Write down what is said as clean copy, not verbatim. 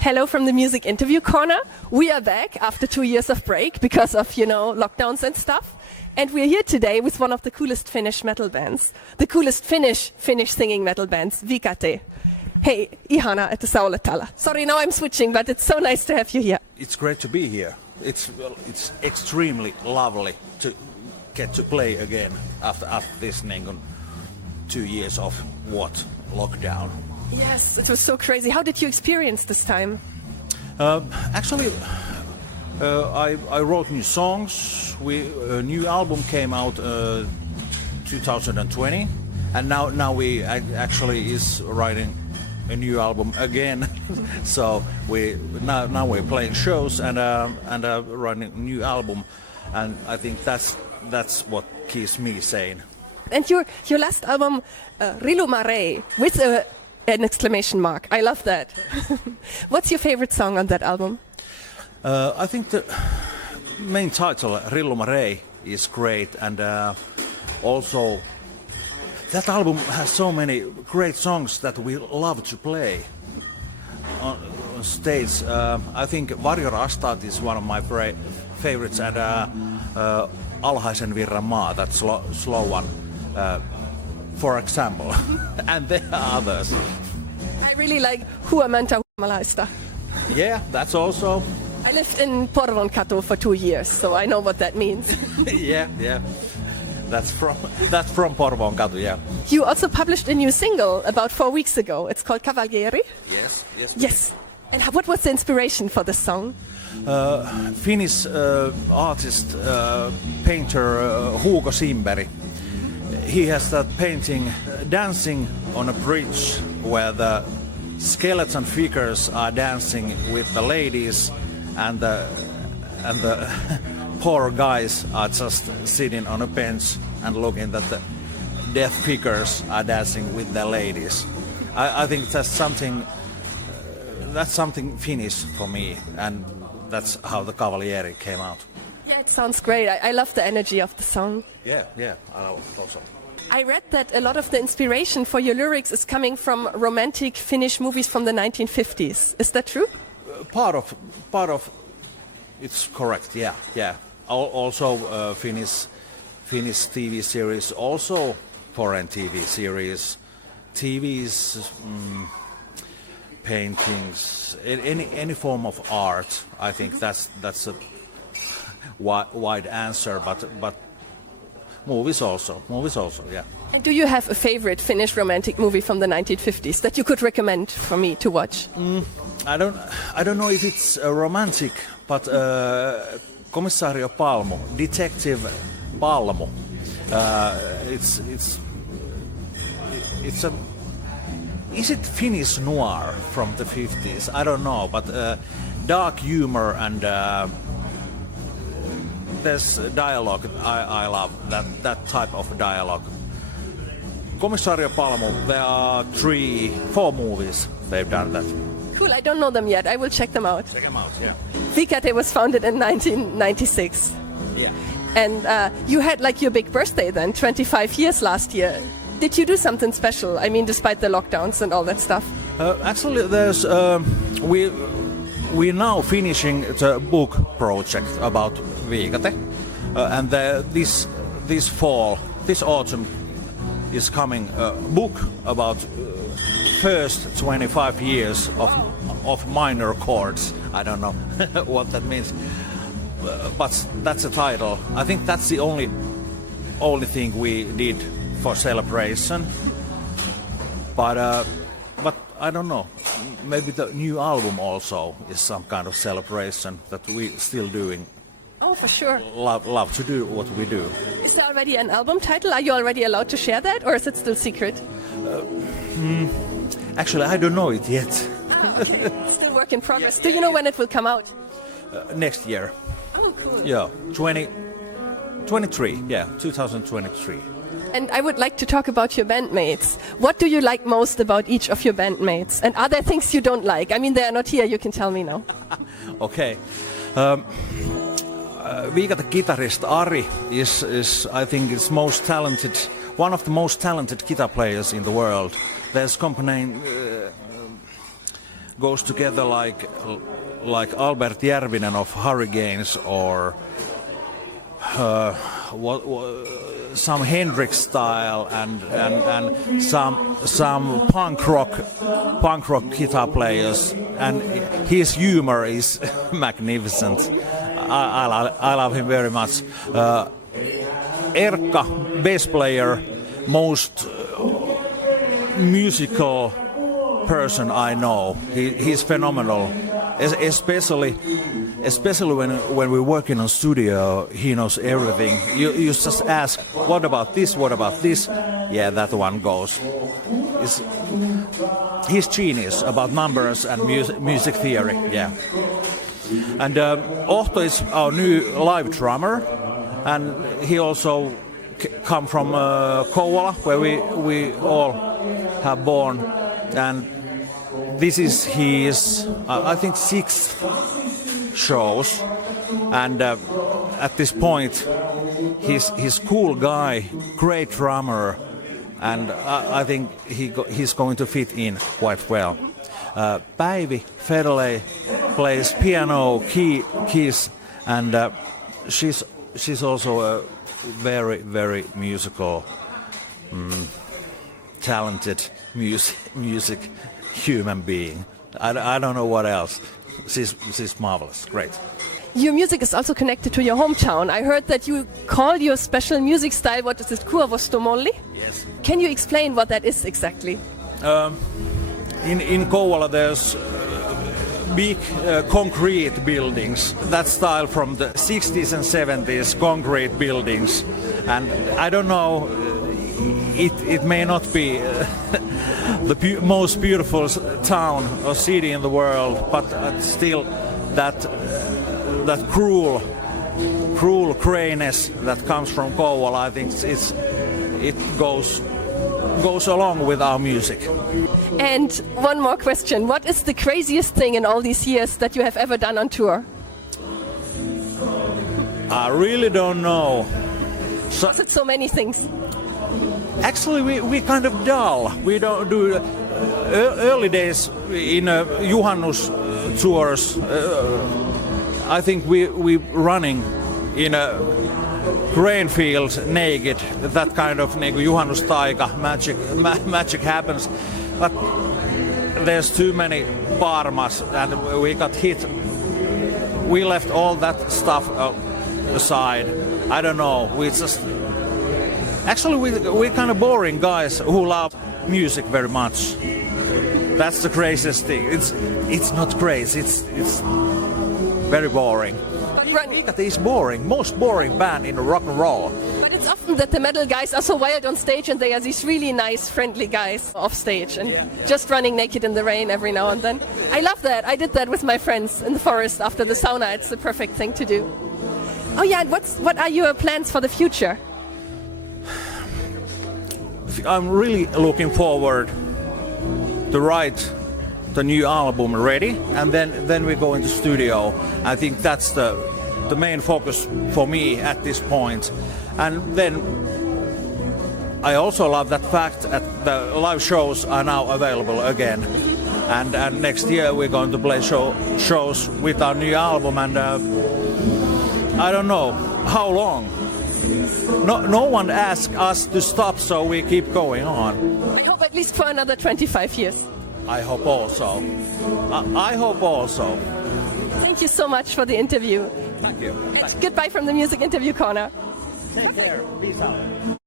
Hello from the Music Interview Corner. We are back after 2 years of break because of, lockdowns and stuff. And we're here today with one of the coolest Finnish metal bands. The coolest Finnish singing metal bands, Viikate. Hey, ihana, että sä olet täällä. Sorry, now I'm switching, but it's so nice to have you here. It's great to be here. It's extremely lovely to get to play again after this 2 years of lockdown. Yes, it was so crazy. How did you experience this time? Actually, I wrote new songs. A new album came out 2020, and now we actually is writing a new album again. So now we're playing shows and writing a new album, and I think that's what keeps me sane. And your last album, Rilumarei, with an exclamation mark. I love that. What's your favorite song on that album? I think the main title, Rilumarei, is great, and also that album has so many great songs that we love to play on stage. I think Varjorastaat is one of my favorites, and Alhaisen virran maa, that slow one, for example. And there are others. I really like Huomenta Huomalaista. Yeah, that's also. I lived in Porvonkatu for 2 years, so I know what that means. Yeah. That's from Porvonkatu, yeah. You also published a new single about 4 weeks ago. It's called Kavaljeeri. Yes. And what was the inspiration for this song? Finnish artist, painter Hugo Simberi. He has that painting dancing on a bridge where the skeleton figures are dancing with the ladies, and the poor guys are just sitting on a bench and looking that the death figures are dancing with the ladies. I think that's something Finnish for me, and that's how the Kavaljeeri came out. Yeah, it sounds great. I love the energy of the song. Yeah, I love it also. I read that a lot of the inspiration for your lyrics is coming from romantic Finnish movies from the 1950s. Is that true? Part of it's correct. Yeah. Also Finnish TV series, also foreign TV series, TVs, paintings, any form of art. I think that's a wide answer, but movies also, yeah. And do you have a favorite Finnish romantic movie from the 1950s that you could recommend for me to watch? I don't know if it's romantic, but Komissario Palmu, Detective Palmu. It's a. Is it Finnish noir from the 50s? I don't know, but dark humor and there's dialogue. I love that type of dialogue. Komissario Palmu. There are 4 movies they've done that. Cool, I don't know them yet. I will check them out. Check them out, yeah. Viikate was founded in 1996. Yeah. And you had your big birthday then, 25 years last year. Did you do something special? I mean, despite the lockdowns and all that stuff? Actually, there's we're now finishing the book project about Viikate, and this fall, this autumn, is coming a book about first 25 years of minor chords. I don't know what that means, but that's the title. I think that's the only thing we did for celebration. But I don't know. Maybe the new album also is some kind of celebration that we still doing. Oh, for sure. Love to do what we do. Is there already an album title? Are you already allowed to share that, or is it still secret? Actually, I don't know it yet. Okay. Still work in progress. Yeah. Do you know when it will come out? Next year. Oh, cool. Yeah, 2023. Yeah, 2023. And I would like to talk about your bandmates. What do you like most about each of your bandmates? And are there things you don't like? I mean, they are not here. You can tell me now. Okay. Viikate guitarist Ari is I think is most talented, one of the most talented guitar players in the world. There's a company goes together like Albert Järvinen of Hurricanes or some Hendrix style and some punk rock guitar players, and his humor is magnificent. I love him very much. Erkka, bass player, most musical person I know. He's phenomenal. Especially when we're working on studio, he knows everything. You just ask, what about this? What about this? Yeah, that one goes. He's genius about numbers and music theory. Yeah. And Ohto is our new live drummer, and he also come from Kouvola, where we all have born, and this is his, I think, 6th shows, and at this point, he's cool guy, great drummer, and I think he's going to fit in quite well. Päivi Federley plays piano, keys, and she's also a very, very musical, talented music human being. I don't know what else. She's marvelous. Great. Your music is also connected to your hometown. I heard that you call your special music style, what is it, Kuopio? Yes. Can you explain what that is exactly? In Kouvola there's big concrete buildings. That style from the 60s and 70s, concrete buildings. And I don't know, it may not be the most beautiful town or city in the world, but still that cruel grayness that comes from Kouvola, I think it goes along with our music. And one more question. What is the craziest thing in all these years that you have ever done on tour? I really don't know. So many things. Actually, we kind of dull. We don't do early days in Juhannus tours. I think we running in a grain field naked. That kind of Juhannus taika magic happens. But there's too many parmas, and we got hit. We left all that stuff aside. I don't know. We're kind of boring guys who love music very much. That's the craziest thing. It's not crazy. It's very boring. Viikate is boring. Most boring band in rock and roll. But it's often that the metal guys are so wild on stage, and they are these really nice, friendly guys off stage, and just running naked in the rain every now and then. I love that. I did that with my friends in the forest after the sauna. It's the perfect thing to do. Oh yeah, and what are your plans for the future? I'm really looking forward to write the new album ready, and then we go into studio. I think that's the main focus for me at this point. And then I also love that fact that the live shows are now available again. And next year we're going to play shows with our new album, and I don't know how long. No one asked us to stop, so we keep going on. I hope at least for another 25 years. I hope also. I hope also. Thank you so much for the interview. Thank you. Goodbye from the Music Interview Corner. Take care. Peace out.